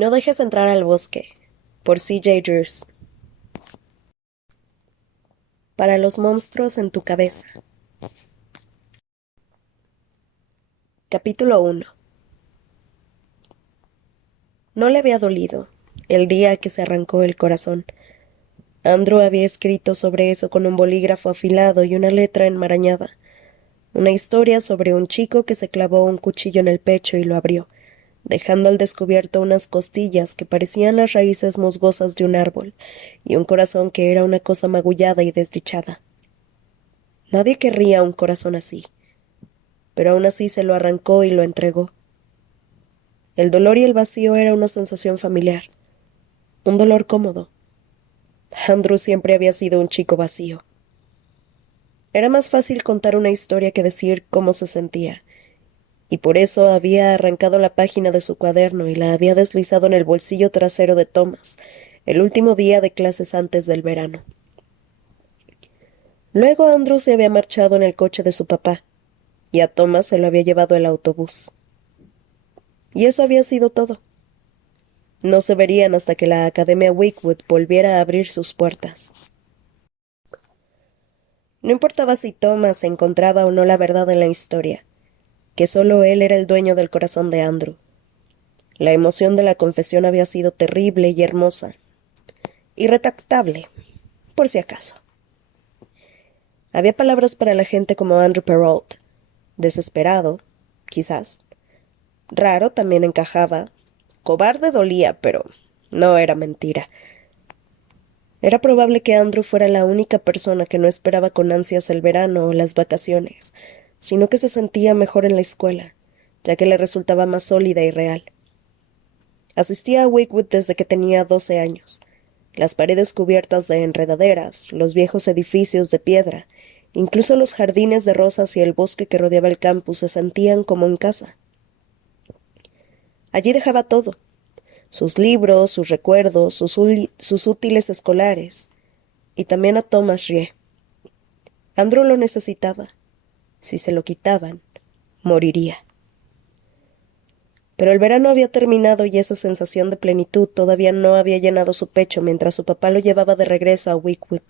No dejes entrar al bosque, por C.J. Drews. Para los monstruos en tu cabeza. Capítulo 1. No le había dolido el día que se arrancó el corazón. Andrew había escrito sobre eso con un bolígrafo afilado y una letra enmarañada. Una historia sobre un chico que se clavó un cuchillo en el pecho y lo abrió, dejando al descubierto unas costillas que parecían las raíces musgosas de un árbol, y un corazón que era una cosa magullada y desdichada. Nadie querría un corazón así, pero aún así se lo arrancó y lo entregó. El dolor y el vacío era una sensación familiar, un dolor cómodo. Andrew siempre había sido un chico vacío. Era más fácil contar una historia que decir cómo se sentía, y por eso había arrancado la página de su cuaderno y la había deslizado en el bolsillo trasero de Thomas, el último día de clases antes del verano. Luego Andrew se había marchado en el coche de su papá, y a Thomas se lo había llevado el autobús. Y eso había sido todo. No se verían hasta que la Academia Wickwood volviera a abrir sus puertas. No importaba si Thomas encontraba o no la verdad en la historia, que solo él era el dueño del corazón de Andrew. La emoción de la confesión había sido terrible y hermosa, irretactable, por si acaso. Había palabras para la gente como Andrew Perrault. Desesperado, quizás. Raro también encajaba. Cobarde dolía, pero no era mentira. Era probable que Andrew fuera la única persona que no esperaba con ansias el verano o las vacaciones, sino que se sentía mejor en la escuela, ya que le resultaba más sólida y real. Asistía a Wickwood desde que tenía 12 años. Las paredes cubiertas de enredaderas, los viejos edificios de piedra, incluso los jardines de rosas y el bosque que rodeaba el campus se sentían como en casa. Allí dejaba todo: sus libros, sus recuerdos, sus útiles escolares, y también a Thomas Rie. Andrew lo necesitaba. Si se lo quitaban, moriría. Pero el verano había terminado y esa sensación de plenitud todavía no había llenado su pecho mientras su papá lo llevaba de regreso a Wickwood.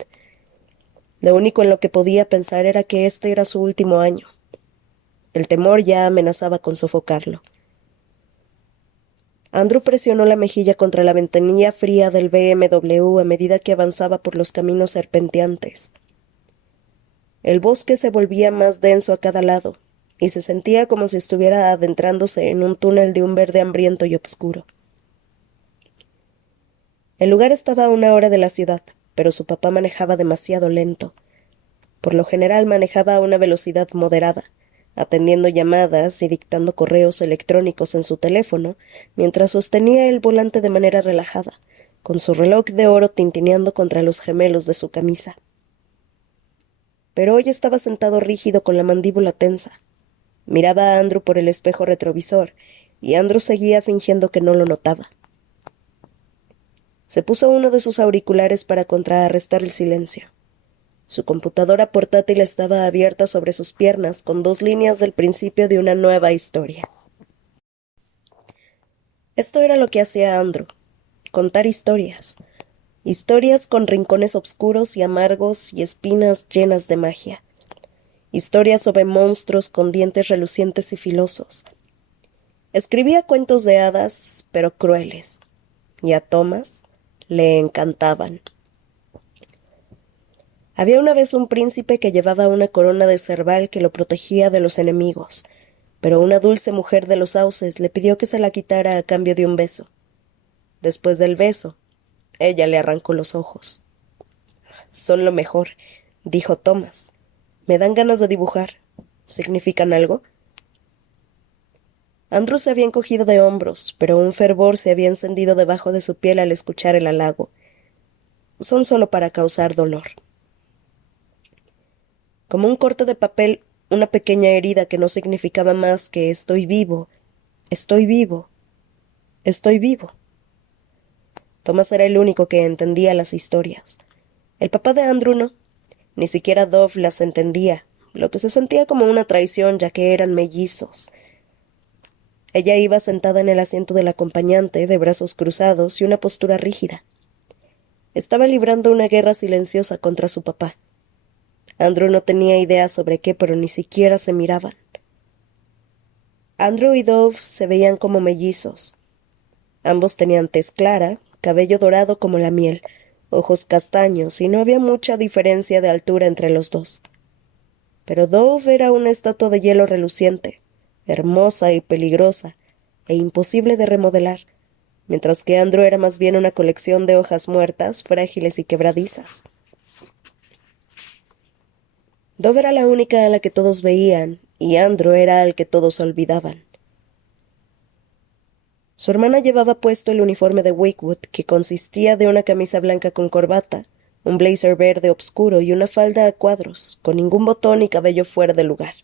Lo único en lo que podía pensar era que este era su último año. El temor ya amenazaba con sofocarlo. Andrew presionó la mejilla contra la ventanilla fría del BMW a medida que avanzaba por los caminos serpenteantes. El bosque se volvía más denso a cada lado, y se sentía como si estuviera adentrándose en un túnel de un verde hambriento y obscuro. El lugar estaba a 1 hora de la ciudad, pero su papá manejaba demasiado lento. Por lo general manejaba a una velocidad moderada, atendiendo llamadas y dictando correos electrónicos en su teléfono, mientras sostenía el volante de manera relajada, con su reloj de oro tintineando contra los gemelos de su camisa. Pero hoy estaba sentado rígido con la mandíbula tensa. Miraba a Andrew por el espejo retrovisor, y Andrew seguía fingiendo que no lo notaba. Se puso uno de sus auriculares para contrarrestar el silencio. Su computadora portátil estaba abierta sobre sus piernas con 2 líneas del principio de una nueva historia. Esto era lo que hacía Andrew: contar historias. Historias con rincones oscuros y amargos y espinas llenas de magia. Historias sobre monstruos con dientes relucientes y filosos. Escribía cuentos de hadas, pero crueles, y a Thomas le encantaban. Había una vez un príncipe que llevaba una corona de cerval que lo protegía de los enemigos, pero una dulce mujer de los sauces le pidió que se la quitara a cambio de un beso. Después del beso, ella le arrancó los ojos. «Son lo mejor», dijo Thomas. «Me dan ganas de dibujar. ¿Significan algo?» Andrew se había encogido de hombros, pero un fervor se había encendido debajo de su piel al escuchar el halago. «Son solo para causar dolor». Como un corte de papel, una pequeña herida que no significaba más que «estoy vivo, estoy vivo, estoy vivo». Thomas era el único que entendía las historias. El papá de Andrew no. Ni siquiera Dove las entendía, lo que se sentía como una traición ya que eran mellizos. Ella iba sentada en el asiento del acompañante, de brazos cruzados y una postura rígida. Estaba librando una guerra silenciosa contra su papá. Andrew no tenía idea sobre qué, pero ni siquiera se miraban. Andrew y Dove se veían como mellizos. Ambos tenían tez clara, cabello dorado como la miel, ojos castaños, y no había mucha diferencia de altura entre los dos. Pero Dove era una estatua de hielo reluciente, hermosa y peligrosa, e imposible de remodelar, mientras que Andrew era más bien una colección de hojas muertas, frágiles y quebradizas. Dove era la única a la que todos veían, y Andrew era al que todos olvidaban. Su hermana llevaba puesto el uniforme de Wakewood, que consistía de una camisa blanca con corbata, un blazer verde obscuro y una falda a cuadros, con ningún botón y cabello fuera de lugar.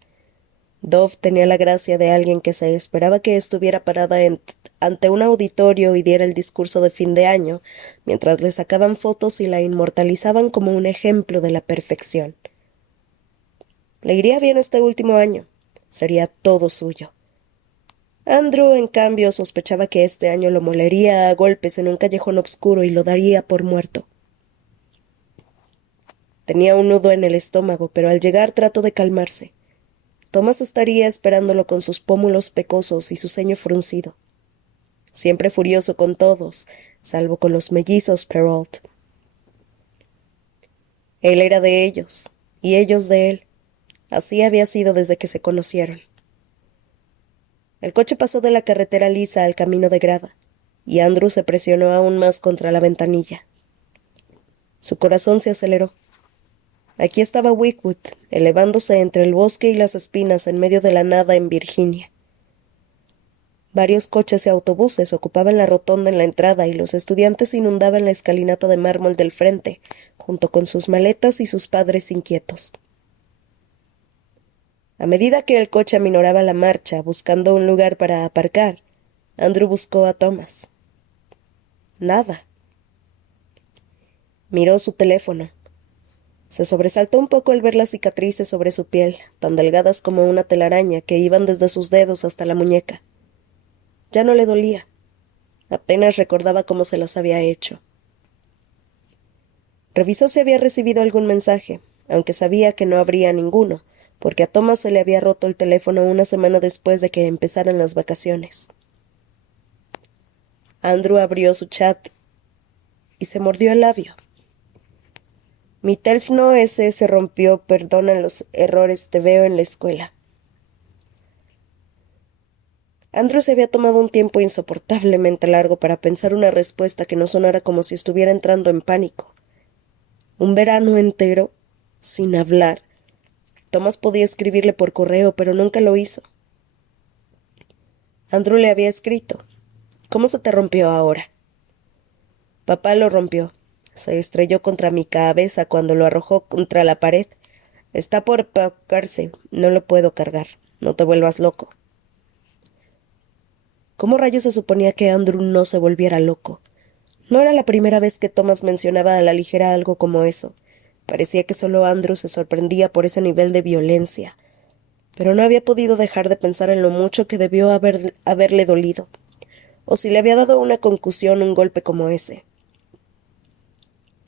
Dove tenía la gracia de alguien que se esperaba que estuviera parada ante un auditorio y diera el discurso de fin de año, mientras le sacaban fotos y la inmortalizaban como un ejemplo de la perfección. Le iría bien este último año. Sería todo suyo. Andrew, en cambio, sospechaba que este año lo molería a golpes en un callejón oscuro y lo daría por muerto. Tenía un nudo en el estómago, pero al llegar trató de calmarse. Thomas estaría esperándolo con sus pómulos pecosos y su ceño fruncido. Siempre furioso con todos, salvo con los mellizos Perrault. Él era de ellos, y ellos de él. Así había sido desde que se conocieron. El coche pasó de la carretera lisa al camino de grava, y Andrew se presionó aún más contra la ventanilla. Su corazón se aceleró. Aquí estaba Wakewood, elevándose entre el bosque y las espinas en medio de la nada en Virginia. Varios coches y autobuses ocupaban la rotonda en la entrada y los estudiantes inundaban la escalinata de mármol del frente, junto con sus maletas y sus padres inquietos. A medida que el coche aminoraba la marcha, buscando un lugar para aparcar, Andrew buscó a Thomas. Nada. Miró su teléfono. Se sobresaltó un poco al ver las cicatrices sobre su piel, tan delgadas como una telaraña, que iban desde sus dedos hasta la muñeca. Ya no le dolía. Apenas recordaba cómo se las había hecho. Revisó si había recibido algún mensaje, aunque sabía que no habría ninguno, porque a Thomas se le había roto el teléfono una semana después de que empezaran las vacaciones. Andrew abrió su chat y se mordió el labio. Mi teléfono ese se rompió, perdonan los errores, te veo en la escuela. Andrew se había tomado un tiempo insoportablemente largo para pensar una respuesta que no sonara como si estuviera entrando en pánico. Un verano entero, sin hablar. Thomas podía escribirle por correo, pero nunca lo hizo. Andrew le había escrito. ¿Cómo se te rompió ahora? Papá lo rompió. Se estrelló contra mi cabeza cuando lo arrojó contra la pared. Está por apagarse. No lo puedo cargar. No te vuelvas loco. ¿Cómo rayos se suponía que Andrew no se volviera loco? No era la primera vez que Thomas mencionaba a la ligera algo como eso. Parecía que solo Andrew se sorprendía por ese nivel de violencia. Pero no había podido dejar de pensar en lo mucho que debió haberle dolido. O si le había dado una concusión un golpe como ese.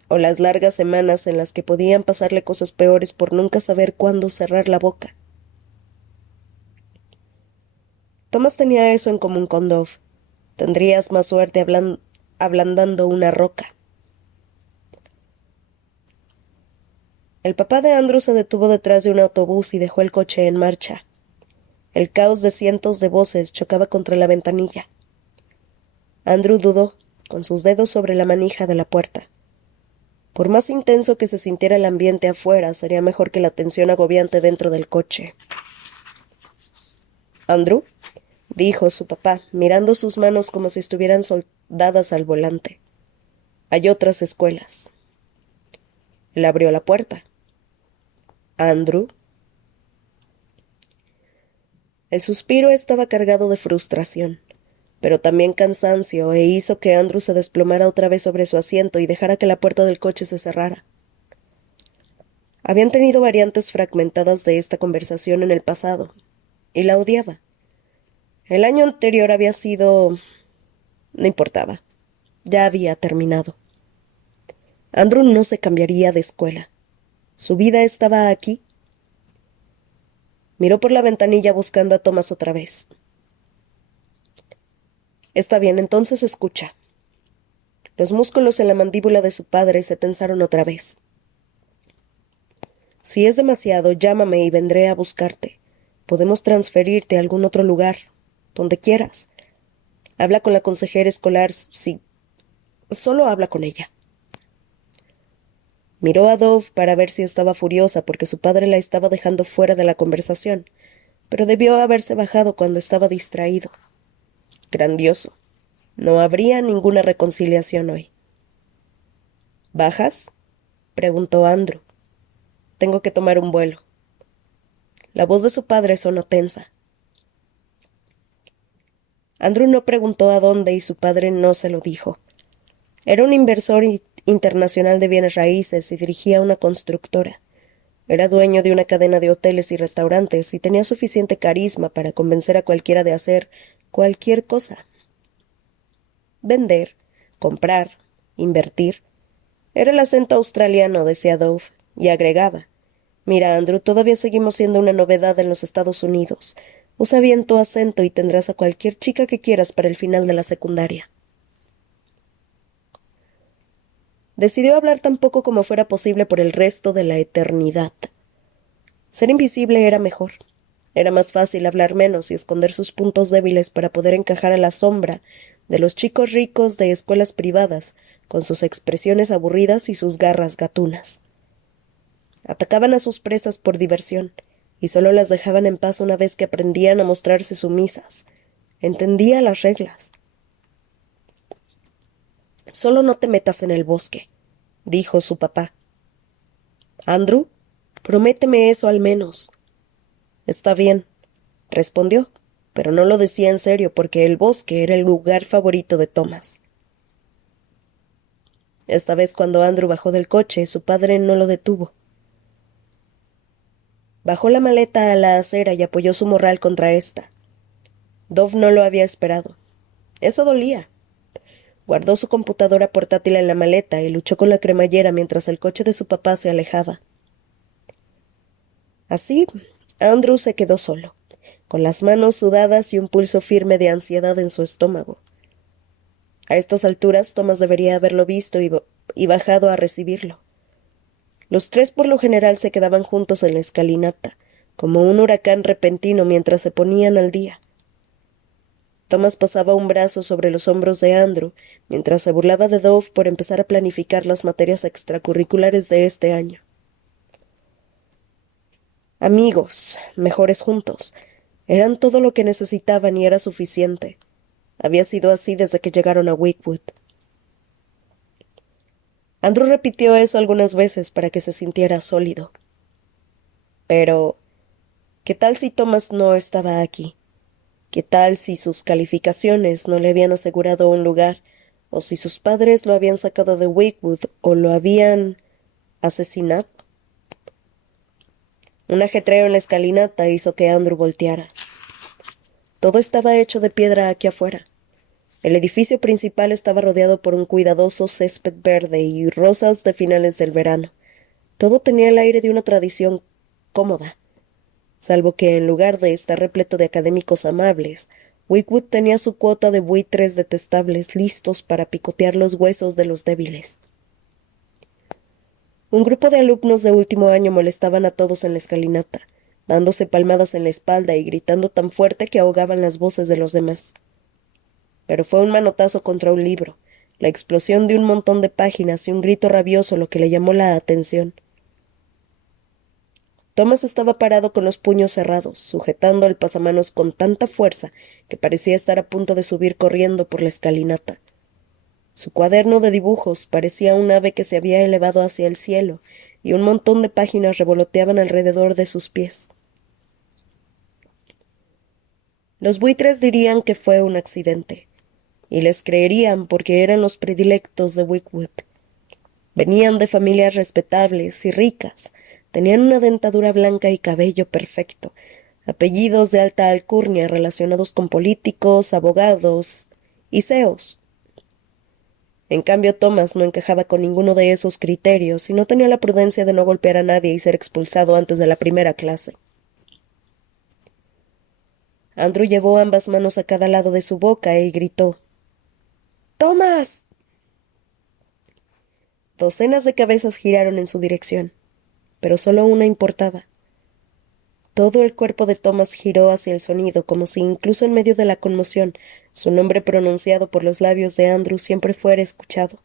O las largas semanas en las que podían pasarle cosas peores por nunca saber cuándo cerrar la boca. Thomas tenía eso en común con Dove. Tendrías más suerte ablandando una roca. El papá de Andrew se detuvo detrás de un autobús y dejó el coche en marcha. El caos de cientos de voces chocaba contra la ventanilla. Andrew dudó, con sus dedos sobre la manija de la puerta. Por más intenso que se sintiera el ambiente afuera, sería mejor que la tensión agobiante dentro del coche. «¿Andrew?» dijo su papá, mirando sus manos como si estuvieran soldadas al volante. «Hay otras escuelas». Él abrió la puerta. «¿Andrew?» El suspiro estaba cargado de frustración, pero también cansancio, e hizo que Andrew se desplomara otra vez sobre su asiento y dejara que la puerta del coche se cerrara. Habían tenido variantes fragmentadas de esta conversación en el pasado, y la odiaba. El año anterior había sido... No importaba. Ya había terminado. Andrew no se cambiaría de escuela. Su vida estaba aquí. Miró por la ventanilla buscando a Thomas otra vez. Está bien, entonces escucha. Los músculos en la mandíbula de su padre se tensaron otra vez. Si es demasiado, llámame y vendré a buscarte. Podemos transferirte a algún otro lugar, donde quieras. Habla con la consejera escolar si... Solo habla con ella. Miró a Dove para ver si estaba furiosa porque su padre la estaba dejando fuera de la conversación, pero debió haberse bajado cuando estaba distraído. Grandioso. No habría ninguna reconciliación hoy. ¿Bajas? Preguntó Andrew. Tengo que tomar un vuelo. La voz de su padre sonó tensa. Andrew no preguntó a dónde y su padre no se lo dijo. Era un inversor internacional de bienes raíces y dirigía una constructora. Era dueño de una cadena de hoteles y restaurantes y tenía suficiente carisma para convencer a cualquiera de hacer cualquier cosa. Vender, comprar, invertir. Era el acento australiano, decía Dove, y agregaba: Mira, Andrew, todavía seguimos siendo una novedad en los Estados Unidos. Usa bien tu acento y tendrás a cualquier chica que quieras para el final de la secundaria. Decidió hablar tan poco como fuera posible por el resto de la eternidad. Ser invisible era mejor. Era más fácil hablar menos y esconder sus puntos débiles para poder encajar a la sombra de los chicos ricos de escuelas privadas, con sus expresiones aburridas y sus garras gatunas. Atacaban a sus presas por diversión, y solo las dejaban en paz una vez que aprendían a mostrarse sumisas. Entendía las reglas. Solo no te metas en el bosque, dijo su papá. Andrew, prométeme eso al menos. Está bien, respondió, pero no lo decía en serio porque el bosque era el lugar favorito de Thomas. Esta vez, cuando Andrew bajó del coche, su padre no lo detuvo. Bajó la maleta a la acera y apoyó su morral contra ésta. Dove no lo había esperado. Eso dolía. Guardó su computadora portátil en la maleta y luchó con la cremallera mientras el coche de su papá se alejaba. Así, Andrew se quedó solo, con las manos sudadas y un pulso firme de ansiedad en su estómago. A estas alturas, Thomas debería haberlo visto y bajado a recibirlo. Los tres por lo general se quedaban juntos en la escalinata, como un huracán repentino mientras se ponían al día. Thomas pasaba un brazo sobre los hombros de Andrew, mientras se burlaba de Dove por empezar a planificar las materias extracurriculares de este año. Amigos, mejores juntos, eran todo lo que necesitaban y era suficiente. Había sido así desde que llegaron a Wickwood. Andrew repitió eso algunas veces para que se sintiera sólido. Pero, ¿qué tal si Thomas no estaba aquí? ¿Qué tal si sus calificaciones no le habían asegurado un lugar, o si sus padres lo habían sacado de Wickwood o lo habían asesinado? Un ajetreo en la escalinata hizo que Andrew volteara. Todo estaba hecho de piedra aquí afuera. El edificio principal estaba rodeado por un cuidadoso césped verde y rosas de finales del verano. Todo tenía el aire de una tradición cómoda, salvo que en lugar de estar repleto de académicos amables, Wickwood tenía su cuota de buitres detestables listos para picotear los huesos de los débiles. Un grupo de alumnos de último año molestaban a todos en la escalinata, dándose palmadas en la espalda y gritando tan fuerte que ahogaban las voces de los demás. Pero fue un manotazo contra un libro, la explosión de un montón de páginas y un grito rabioso lo que le llamó la atención. Thomas estaba parado con los puños cerrados, sujetando el pasamanos con tanta fuerza que parecía estar a punto de subir corriendo por la escalinata. Su cuaderno de dibujos parecía un ave que se había elevado hacia el cielo, y un montón de páginas revoloteaban alrededor de sus pies. Los buitres dirían que fue un accidente, y les creerían porque eran los predilectos de Wickwood. Venían de familias respetables y ricas, tenían una dentadura blanca y cabello perfecto, apellidos de alta alcurnia relacionados con políticos, abogados y CEOs. En cambio, Thomas no encajaba con ninguno de esos criterios y no tenía la prudencia de no golpear a nadie y ser expulsado antes de la primera clase. Andrew llevó ambas manos a cada lado de su boca y gritó: —¡Thomas! Docenas de cabezas giraron en su dirección, pero solo una importaba. Todo el cuerpo de Thomas giró hacia el sonido, como si, incluso en medio de la conmoción, su nombre pronunciado por los labios de Andrew siempre fuera escuchado.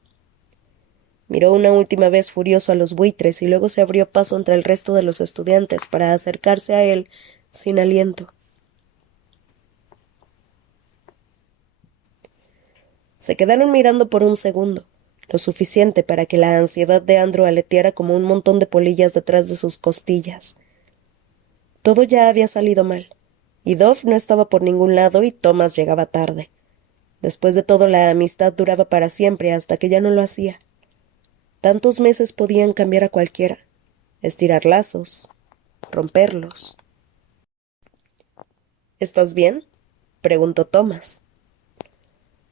Miró una última vez furioso a los buitres y luego se abrió paso entre el resto de los estudiantes para acercarse a él sin aliento. Se quedaron mirando por un segundo, lo suficiente para que la ansiedad de Andrew aleteara como un montón de polillas detrás de sus costillas. Todo ya había salido mal, y Dove no estaba por ningún lado y Thomas llegaba tarde. Después de todo, la amistad duraba para siempre hasta que ya no lo hacía. Tantos meses podían cambiar a cualquiera, estirar lazos, romperlos. —¿Estás bien? —preguntó Thomas.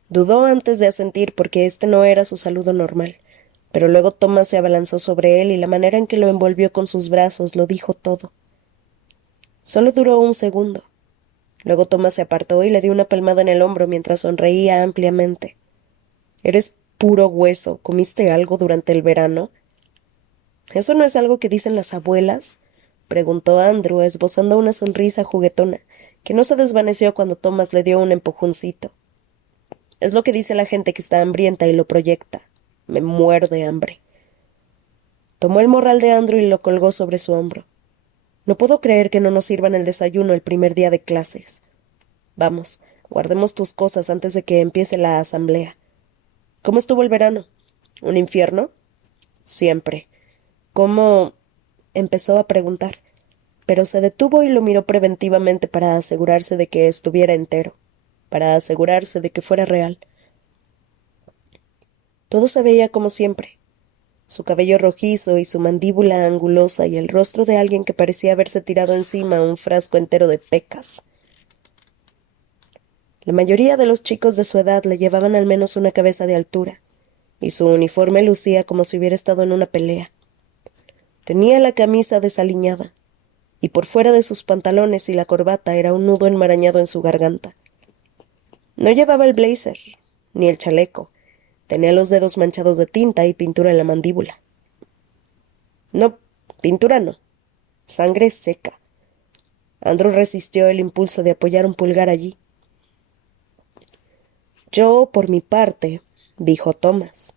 Dudó antes de asentir porque este no era su saludo normal, pero luego Thomas se abalanzó sobre él y la manera en que lo envolvió con sus brazos lo dijo todo. Solo duró un segundo. Luego Thomas se apartó y le dio una palmada en el hombro mientras sonreía ampliamente. —Eres puro hueso. ¿Comiste algo durante el verano? —¿Eso no es algo que dicen las abuelas? —preguntó Andrew, esbozando una sonrisa juguetona, que no se desvaneció cuando Thomas le dio un empujoncito. —Es lo que dice la gente que está hambrienta y lo proyecta. Me muero de hambre. Tomó el morral de Andrew y lo colgó sobre su hombro. —No puedo creer que no nos sirvan el desayuno el primer día de clases. Vamos, guardemos tus cosas antes de que empiece la asamblea. ¿Cómo estuvo el verano? ¿Un infierno? Siempre. ¿Cómo? Empezó a preguntar, pero se detuvo y lo miró preventivamente para asegurarse de que estuviera entero, para asegurarse de que fuera real. Todo se veía como siempre. Su cabello rojizo y su mandíbula angulosa y el rostro de alguien que parecía haberse tirado encima un frasco entero de pecas. La mayoría de los chicos de su edad le llevaban al menos una cabeza de altura, y su uniforme lucía como si hubiera estado en una pelea. Tenía la camisa desaliñada, y por fuera de sus pantalones y la corbata era un nudo enmarañado en su garganta. No llevaba el blazer, ni el chaleco. Tenía los dedos manchados de tinta y pintura en la mandíbula. No, pintura no. Sangre seca. Andrew resistió el impulso de apoyar un pulgar allí. Yo, por mi parte, dijo Thomas,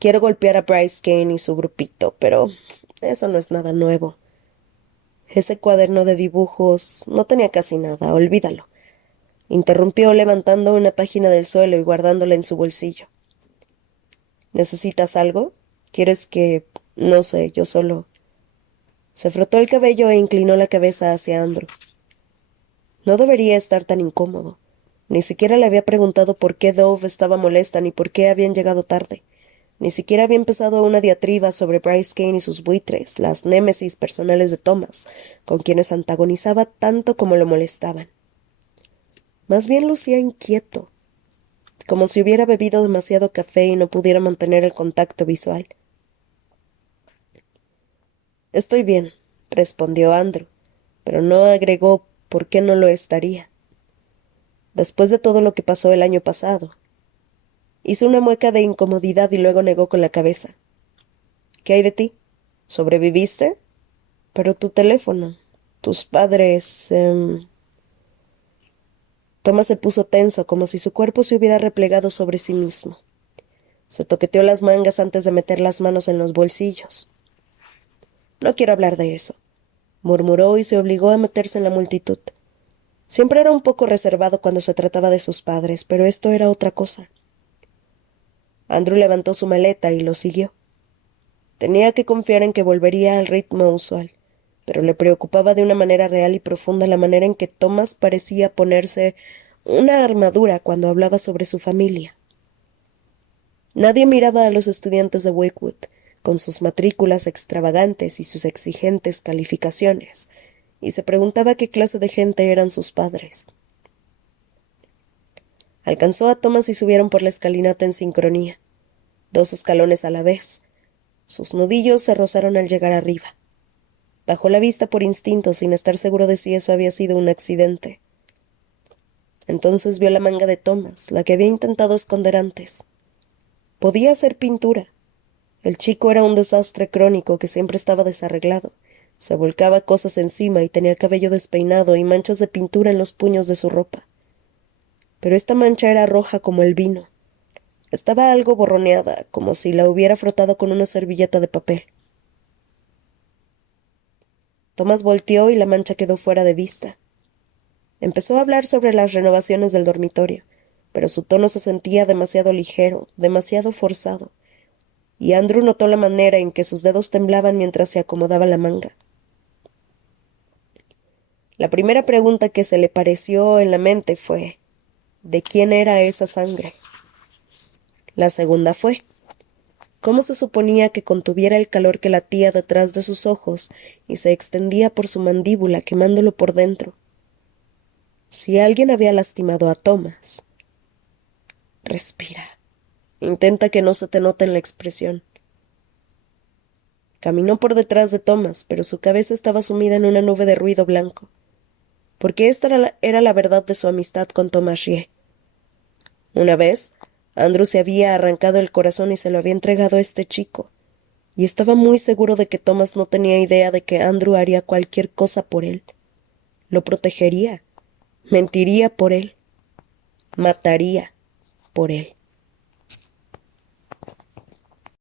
quiero golpear a Bryce Kane y su grupito, pero eso no es nada nuevo. Ese cuaderno de dibujos no tenía casi nada, olvídalo. Interrumpió levantando una página del suelo y guardándola en su bolsillo. ¿Necesitas algo? ¿Quieres que...? No sé, yo solo... Se frotó el cabello e inclinó la cabeza hacia Andrew. No debería estar tan incómodo. Ni siquiera le había preguntado por qué Dove estaba molesta ni por qué habían llegado tarde. Ni siquiera había empezado una diatriba sobre Bryce Kane y sus buitres, las némesis personales de Thomas, con quienes antagonizaba tanto como lo molestaban. Más bien lucía inquieto, como si hubiera bebido demasiado café y no pudiera mantener el contacto visual. —Estoy bien —respondió Andrew, pero no agregó por qué no lo estaría. Después de todo lo que pasó el año pasado. Hizo una mueca de incomodidad y luego negó con la cabeza. —¿Qué hay de ti? ¿Sobreviviste? Pero tu teléfono, tus padres... Thomas se puso tenso, como si su cuerpo se hubiera replegado sobre sí mismo. Se toqueteó las mangas antes de meter las manos en los bolsillos. —No quiero hablar de eso —murmuró y se obligó a meterse en la multitud. Siempre era un poco reservado cuando se trataba de sus padres, pero esto era otra cosa. Andrew levantó su maleta y lo siguió. Tenía que confiar en que volvería al ritmo usual, pero le preocupaba de una manera real y profunda la manera en que Thomas parecía ponerse una armadura cuando hablaba sobre su familia. Nadie miraba a los estudiantes de Wakewood, con sus matrículas extravagantes y sus exigentes calificaciones, y se preguntaba qué clase de gente eran sus padres. Alcanzó a Thomas y subieron por la escalinata en sincronía, 2 escalones a la vez. Sus nudillos se rozaron al llegar arriba. Bajó la vista por instinto, sin estar seguro de si eso había sido un accidente. Entonces vio la manga de Thomas, la que había intentado esconder antes. Podía ser pintura. El chico era un desastre crónico que siempre estaba desarreglado. Se volcaba cosas encima y tenía el cabello despeinado y manchas de pintura en los puños de su ropa. Pero esta mancha era roja como el vino. Estaba algo borroneada, como si la hubiera frotado con una servilleta de papel. Thomas volteó y la mancha quedó fuera de vista. Empezó a hablar sobre las renovaciones del dormitorio, pero su tono se sentía demasiado ligero, demasiado forzado, y Andrew notó la manera en que sus dedos temblaban mientras se acomodaba la manga. La primera pregunta que se le pareció en la mente fue: ¿de quién era esa sangre? La segunda fue: ¿cómo se suponía que contuviera el calor que latía detrás de sus ojos y se extendía por su mandíbula, quemándolo por dentro? Si alguien había lastimado a Thomas. Respira. Intenta que no se te note en la expresión. Caminó por detrás de Thomas, pero su cabeza estaba sumida en una nube de ruido blanco, porque esta era la verdad de su amistad con Thomas Rie. Una vez, Andrew se había arrancado el corazón y se lo había entregado a este chico, y estaba muy seguro de que Thomas no tenía idea de que Andrew haría cualquier cosa por él. Lo protegería, mentiría por él, mataría por él.